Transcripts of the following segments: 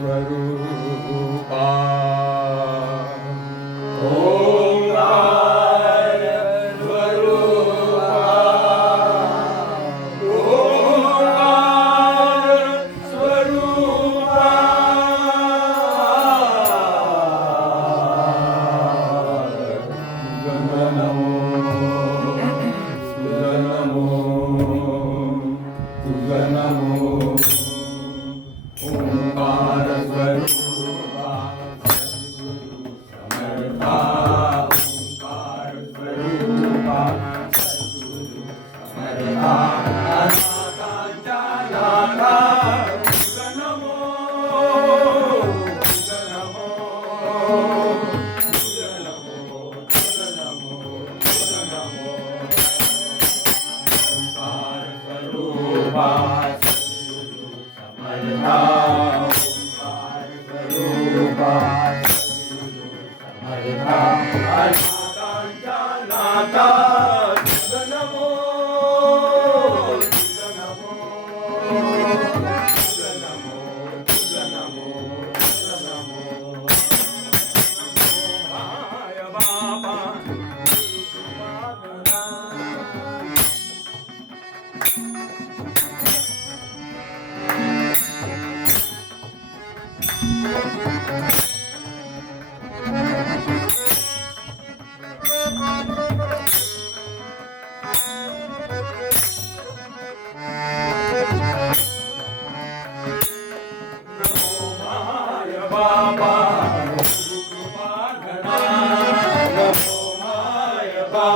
Israel. Samartha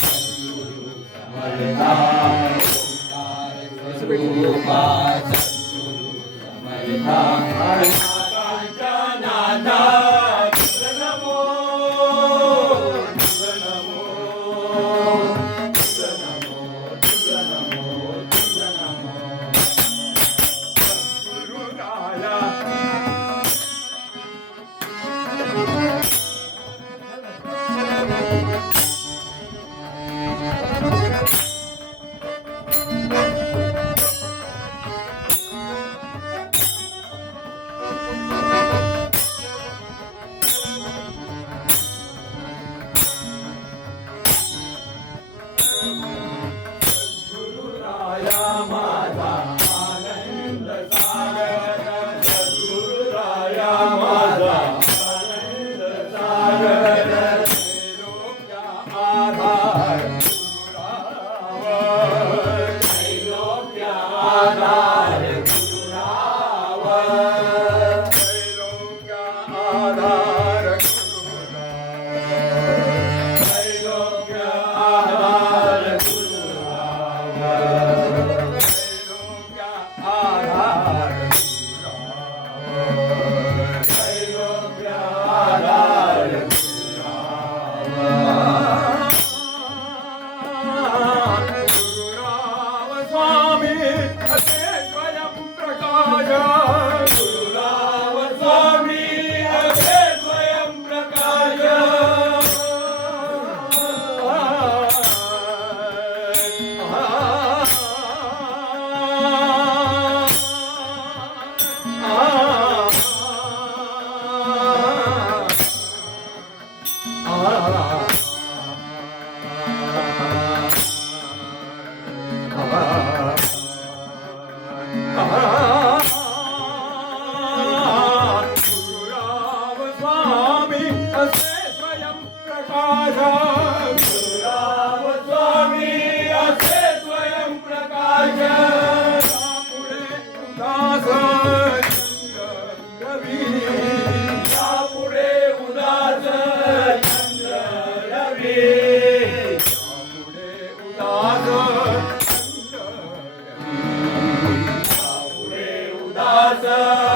Thank you. स्वयं प्रकाश राम स्वामी असे स्वयं प्रकाश पापुरे उदाघी रे उदाचरे उद्रे उदाचार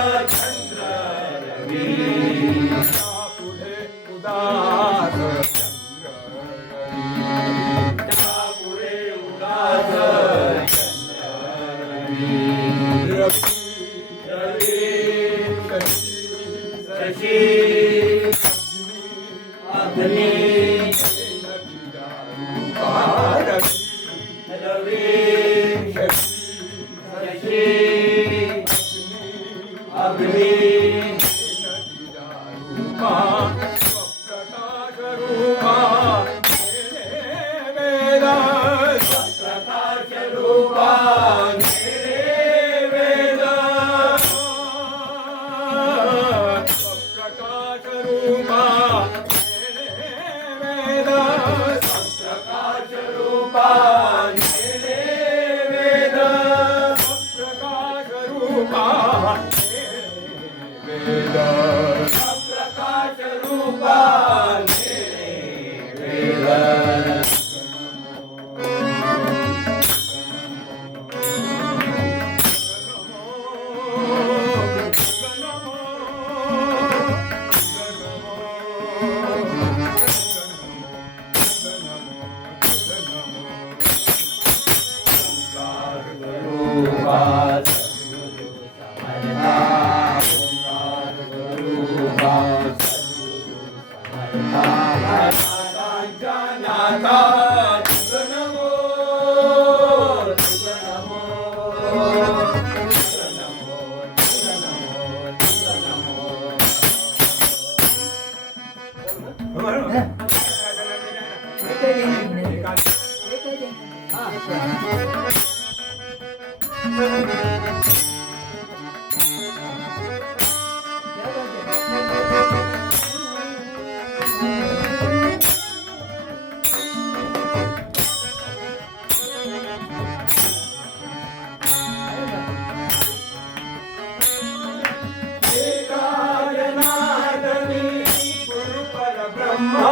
you. God. no. Oh,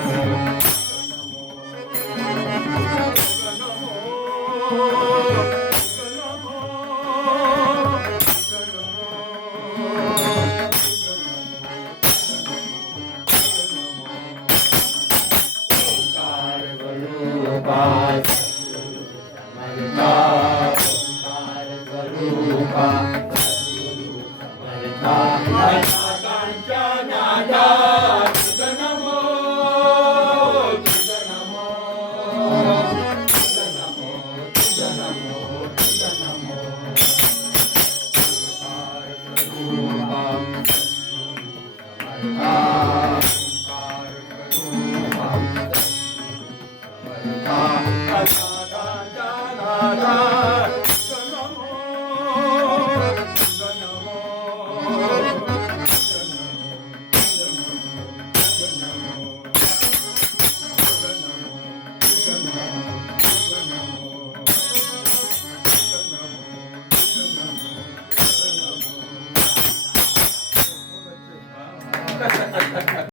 Bye.